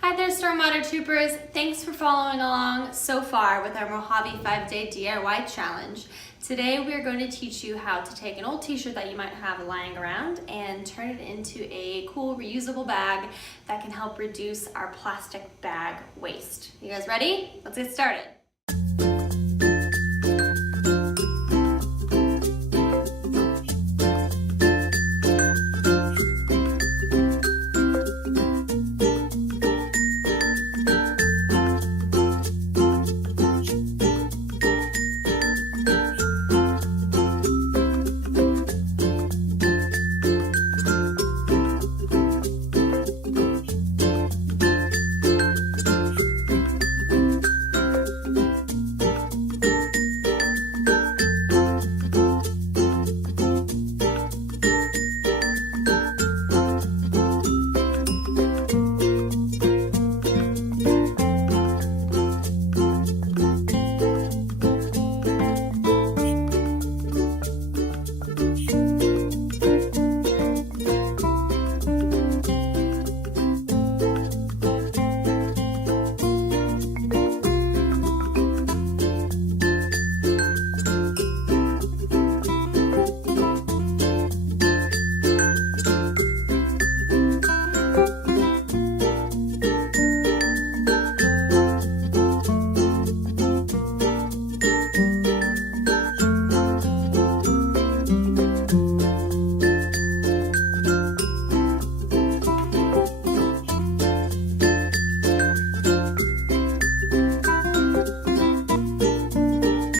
Hi there, Stormwater Troopers. Thanks for following along so far with our Mojave 5-Day DIY Challenge. Today we are going to teach you how to take an old t-shirt that you might have lying around and turn it into a cool reusable bag that can help reduce our plastic bag waste. You guys ready? Let's get started.